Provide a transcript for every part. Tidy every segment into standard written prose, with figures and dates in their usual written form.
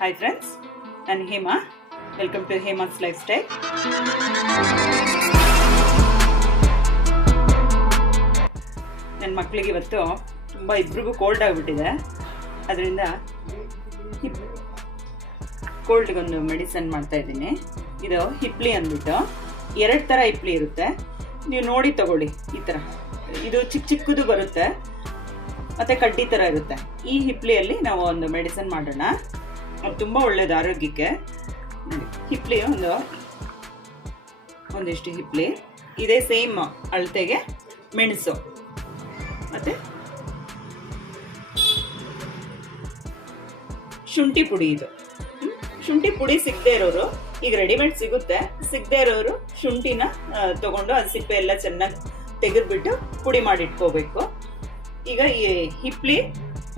Hi friends, ನಾನು Hema. Welcome to Hema's lifestyle. ನನ್ನ ಮಕ್ಕಳಿಗೆ ಇವತ್ತು ತುಂಬ ಇಬ್ಬರಿಗೂ ಕೋಲ್ಡ್ ಆಗಿಬಿಟ್ಟಿದೆ. ಅದರಿಂದ ಕೋಲ್ಡ್ಗೊಂದು ಮೆಡಿಸನ್ ಮಾಡ್ತಾ ಇದ್ದೀನಿ. ಇದು ಹಿಪ್ಲಿ ಅಂದ್ಬಿಟ್ಟು 2 ಥರ ಹಿಪ್ಲಿ ಇರುತ್ತೆ. ನೀವು ನೋಡಿ ತಗೊಳ್ಳಿ. ಈ ಥರ ಇದು ಚಿಕ್ಕ ಚಿಕ್ಕದು ಬರುತ್ತೆ, ಮತ್ತು ಕಡ್ಡಿ ಥರ ಇರುತ್ತೆ. ಈ ಹಿಪ್ಲಿಯಲ್ಲಿ ನಾವು ಒಂದು ಮೆಡಿಸನ್ ಮಾಡೋಣ. ಅದು ತುಂಬ ಒಳ್ಳೆಯದು ಆರೋಗ್ಯಕ್ಕೆ. ನೋಡಿ, ಹಿಪ್ಲಿ ಒಂದಿಷ್ಟು ಹಿಪ್ಲಿ ಇದೇ ಸೇಮ್ ಅಳತೆಗೆ ಮೆಣಸು ಮತ್ತು ಶುಂಠಿ ಪುಡಿ. ಇದು ಶುಂಠಿ ಪುಡಿ ಸಿಗದೆ ಇರೋರು, ಈಗ ರೆಡಿಮೇಡ್ ಸಿಗುತ್ತೆ, ಸಿಗದೆ ಇರೋರು ಶುಂಠಿನ ತಗೊಂಡು ಅದು ಸಿಪ್ಪೆ ಎಲ್ಲ ಚೆನ್ನಾಗಿ ತೆಗೆದ್ಬಿಟ್ಟು ಪುಡಿ ಮಾಡಿಟ್ಕೋಬೇಕು. ಈಗ ಈ ಹಿಪ್ಲಿ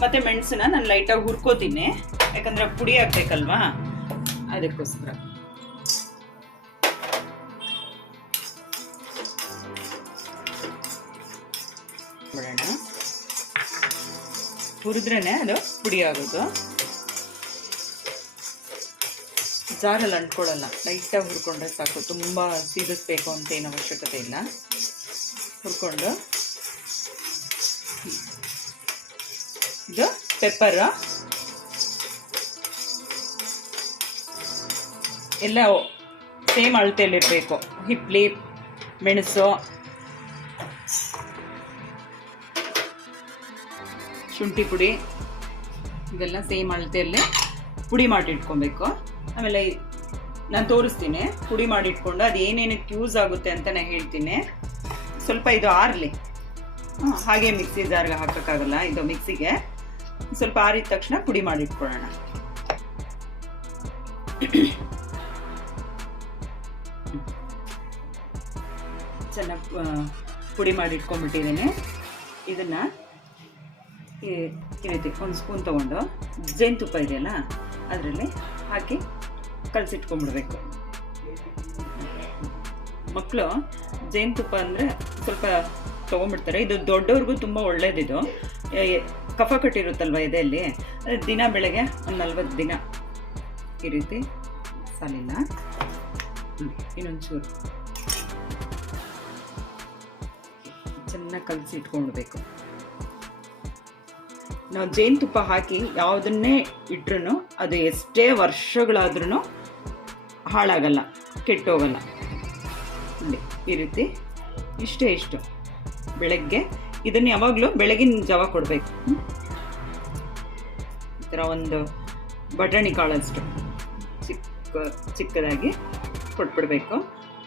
ಮತ್ತು ಮೆಣಸನ್ನ ನಾನು ಲೈಟಾಗಿ ಹುರ್ಕೋತೀನಿ, ಯಾಕಂದ್ರೆ ಪುಡಿ ಹಾಕ್ಬೇಕಲ್ವಾ, ಅದಕ್ಕೋಸ್ಕರ. ಬಿಡೋಣ, ಹುರಿದ್ರೇನೆ ಅದು ಪುಡಿ ಆಗೋದು. ಜಾರಲ್ಲಿ ಅಂಟ್ಕೊಳ್ಳಲ್ಲ, ಲೈಟಾಗಿ ಹುರ್ಕೊಂಡ್ರೆ ಸಾಕು. ತುಂಬ ಸೀದಿಸ್ಬೇಕು ಅಂತ ಏನು ಅವಶ್ಯಕತೆ ಇಲ್ಲ. ಹುರ್ಕೊಂಡು ಇದು ಪೆಪ್ಪರ್ ಎಲ್ಲ ಸೇಮ್ ಅಳತೆಯಲ್ಲಿರಬೇಕು. ಹಿಪ್ಲಿ, ಮೆಣಸು, ಶುಂಠಿ ಪುಡಿ ಇದೆಲ್ಲ ಸೇಮ್ ಅಳತೆಯಲ್ಲೇ ಪುಡಿ ಮಾಡಿಟ್ಕೊಬೇಕು. ಆಮೇಲೆ ನಾನು ತೋರಿಸ್ತೀನಿ ಪುಡಿ ಮಾಡಿಟ್ಕೊಂಡು ಅದು ಏನೇನಕ್ಕೆ ಯೂಸ್ ಆಗುತ್ತೆ ಅಂತ ನಾನು ಹೇಳ್ತೀನಿ. ಸ್ವಲ್ಪ ಇದು ಆರಲಿ, ಹಾಗೆ ಮಿಕ್ಸಿ ಜಾರ್ಗೆ ಹಾಕೋಕ್ಕಾಗಲ್ಲ. ಇದು ಮಿಕ್ಸಿಗೆ ಸ್ವಲ್ಪ ಆರಿದ ತಕ್ಷಣ ಪುಡಿ ಮಾಡಿಟ್ಕೊಳ್ಳೋಣ. ಚೆನ್ನಾಗಿ ಪುಡಿ ಮಾಡಿಟ್ಕೊಂಡ್ಬಿಟ್ಟಿದ್ದೀನಿ. ಇದನ್ನು ಈ ರೀತಿ ಒಂದು ಸ್ಪೂನ್ ತೊಗೊಂಡು ಜೇನುತುಪ್ಪ ಇದೆಯಲ್ಲ ಅದರಲ್ಲಿ ಹಾಕಿ ಕಲಸಿಟ್ಕೊಂಡ್ಬಿಡ್ಬೇಕು. ಮಕ್ಕಳು ಜೇನುತುಪ್ಪ ಅಂದರೆ ಸ್ವಲ್ಪ ತೊಗೊಂಡ್ಬಿಡ್ತಾರೆ. ಇದು ದೊಡ್ಡವ್ರಿಗೂ ತುಂಬ ಒಳ್ಳೇದಿದು. ಕಫ ಕಟ್ಟಿರುತ್ತಲ್ವ ಎದೆಯಲ್ಲಿ, ದಿನ ಬೆಳಗ್ಗೆ ಒಂದು 40 ದಿನ ಈ ರೀತಿ ಸಾಲಿಲ್ಲ. ಇನ್ನೊಂಚೂರು ಚೆನ್ನಾಗಿ ಕಲಸಿ ಇಟ್ಕೊಂಡ್ಬೇಕು. ನಾವು ಜೇನುತುಪ್ಪ ಹಾಕಿ ಯಾವುದನ್ನೇ ಇಟ್ರೂ ಅದು ಎಷ್ಟೇ ವರ್ಷಗಳಾದ್ರೂ ಹಾಳಾಗಲ್ಲ, ಕೆಟ್ಟೋಗಲ್ಲ. ನೋಡಿ, ಈ ರೀತಿ ಇಷ್ಟು ಬೆಳಗ್ಗೆ ಇದನ್ನು ಯಾವಾಗಲೂ ಬೆಳಗಿನ ಜಾವ ಕೊಡಬೇಕು. ಈ ಥರ ಒಂದು ಬಟಾಣಿ ಕಾಳಷ್ಟು ಚಿಕ್ಕದಾಗಿ ಕೊಟ್ಬಿಡ್ಬೇಕು.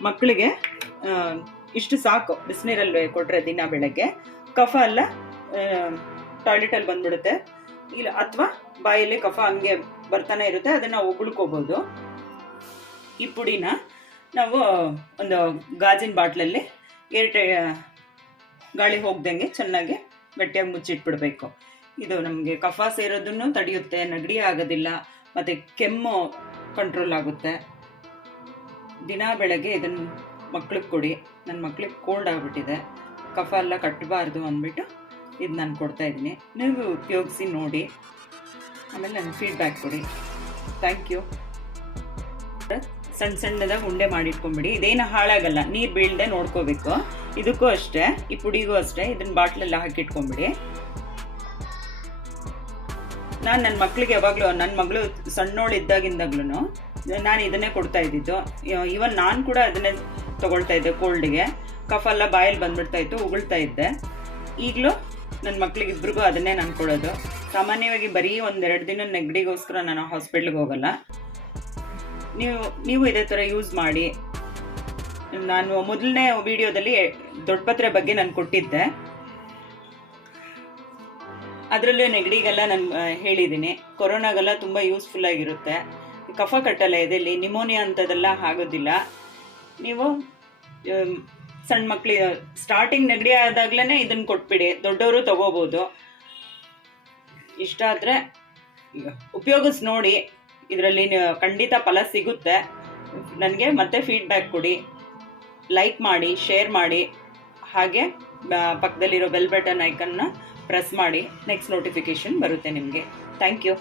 ಮಕ್ಕಳಿಗೆ ಇಷ್ಟು ಸಾಕು, ಬಿಸಿನೀರಲ್ಲಿ ಕೊಟ್ಟರೆ ದಿನ ಬೆಳಗ್ಗೆ. ಕಫ ಎಲ್ಲ ಟಾಯ್ಲೆಟಲ್ಲಿ ಬಂದ್ಬಿಡುತ್ತೆ, ಇಲ್ಲ ಅಥವಾ ಬಾಯಲ್ಲಿ ಕಫ ಹಂಗೆ ಬರ್ತಾನೆ ಇರುತ್ತೆ, ಅದನ್ನು ಉಗುಳ್ಕೋಬೋದು. ಈ ಪುಡಿನ ನಾವು ಒಂದು ಗಾಜಿನ ಬಾಟ್ಲಲ್ಲಿ ಗಾಳಿ ಹೋಗ್ದಂಗೆ ಚೆನ್ನಾಗಿ ಗಟ್ಟಿಯಾಗಿ ಮುಚ್ಚಿಟ್ಬಿಡ್ಬೇಕು. ಇದು ನಮಗೆ ಕಫ ಸೇರೋದನ್ನು ತಡೆಯುತ್ತೆ, ನೆಗಡಿ ಆಗೋದಿಲ್ಲ, ಮತ್ತು ಕೆಮ್ಮು ಕಂಟ್ರೋಲ್ ಆಗುತ್ತೆ. ದಿನ ಬೆಳಗ್ಗೆ ಇದನ್ನು ಮಕ್ಳಿಗೆ ಕೊಡಿ. ನನ್ನ ಮಕ್ಳಿಗೆ ಕೋಲ್ಡ್ ಆಗಿಬಿಟ್ಟಿದೆ, ಕಫ ಎಲ್ಲ ಕಟ್ಟಬಾರ್ದು ಅಂದ್ಬಿಟ್ಟು ಇದು ನಾನು ಕೊಡ್ತಾಯಿದ್ದೀನಿ. ನೀವು ಉಪಯೋಗಿಸಿ ನೋಡಿ, ಆಮೇಲೆ ನನ್ನ ಫೀಡ್ಬ್ಯಾಕ್ ಕೊಡಿ. Thank you. ಸಣ್ಣ ಸಣ್ಣದಾಗಿ ಉಂಡೆ ಮಾಡಿಟ್ಕೊಂಬಿಡಿ. ಇದೇನು ಹಾಳಾಗಲ್ಲ, ನೀರು ಬೀಳದೆ ನೋಡ್ಕೋಬೇಕು. ಇದಕ್ಕೂ ಅಷ್ಟೇ, ಈ ಪುಡಿಗೂ ಅಷ್ಟೇ, ಇದನ್ನ ಬಾಟ್ಲೆಲ್ಲ ಹಾಕಿಟ್ಕೊಂಬಿಡಿ. ನಾನು ನನ್ನ ಮಕ್ಕಳಿಗೆ ಯಾವಾಗಲೂ, ನನ್ನ ಮಗಳು ಸಣ್ಣೋಳು ಇದ್ದಾಗಿಂದಾಗ್ಲೂ ನಾನು ಇದನ್ನೇ ಕೊಡ್ತಾ ಇದ್ದಿದ್ದು. ಇವನ್ ನಾನು ಕೂಡ ಅದನ್ನೇ ತೊಗೊಳ್ತಾ ಇದ್ದೆ. ಕೋಲ್ಡ್ಗೆ ಕಫ ಎಲ್ಲ ಬಾಯಲ್ಲಿ ಬಂದ್ಬಿಡ್ತಾ ಇತ್ತು, ಉಗುಳ್ತಾ ಇದ್ದೆ. ಈಗಲೂ ನನ್ನ ಮಕ್ಳಿಗೆ ಇಬ್ರಿಗೂ ಅದನ್ನೇ ನಾನು ಕೊಡೋದು. ಸಾಮಾನ್ಯವಾಗಿ ಬರೀ 1-2 ದಿನ ನೆಗಡಿಗೋಸ್ಕರ ನಾನು ಹಾಸ್ಪಿಟ್ಲಿಗೆ ಹೋಗಲ್ಲ. ನೀವು ಇದೇ ಥರ ಯೂಸ್ ಮಾಡಿ. ನಾನು ಮೊದಲನೇ ವಿಡಿಯೋದಲ್ಲಿ ದೊಡ್ಡಪತ್ರೆ ಬಗ್ಗೆ ನಾನು ಕೊಟ್ಟಿದ್ದೆ, ಅದರಲ್ಲೂ ನೆಗಡಿಗೆಲ್ಲ ನಾನು ಹೇಳಿದ್ದೀನಿ. ಕೊರೋನಾಗೆಲ್ಲ ತುಂಬ ಯೂಸ್ಫುಲ್ ಆಗಿರುತ್ತೆ. ಕಫ ಕಟ್ಟಲ್ಲ ಎದೆಯಲ್ಲಿ, ನಿಮೋನಿಯಾ ಅಂಥದ್ದೆಲ್ಲ ಆಗೋದಿಲ್ಲ. ನೀವು ಸಣ್ಣ ಮಕ್ಕಳಿಗೆ ಸ್ಟಾರ್ಟಿಂಗ್ ನೆಗಡಿ ಆದಾಗ್ಲೇ ಇದನ್ನು ಕೊಟ್ಬಿಡಿ, ದೊಡ್ಡವರು ತಗೋಬೋದು. ಇಷ್ಟ ಆದರೆ ಉಪಯೋಗಿಸಿ ನೋಡಿ, ಇದರಲ್ಲಿ ಖಂಡಿತ ಫಲ ಸಿಗುತ್ತೆ. ನನಗೆ ಮತ್ತೆ ಫೀಡ್ಬ್ಯಾಕ್ ಕೊಡಿ, ಲೈಕ್ ಮಾಡಿ, ಶೇರ್ ಮಾಡಿ, ಹಾಗೆ ಪಕ್ಕದಲ್ಲಿರೋ ಬೆಲ್ ಬಟನ್ ಐಕನ್ನ ಪ್ರೆಸ್ ಮಾಡಿ. ನೆಕ್ಸ್ಟ್ ನೋಟಿಫಿಕೇಶನ್ ಬರುತ್ತೆ ನಿಮಗೆ. Thank you.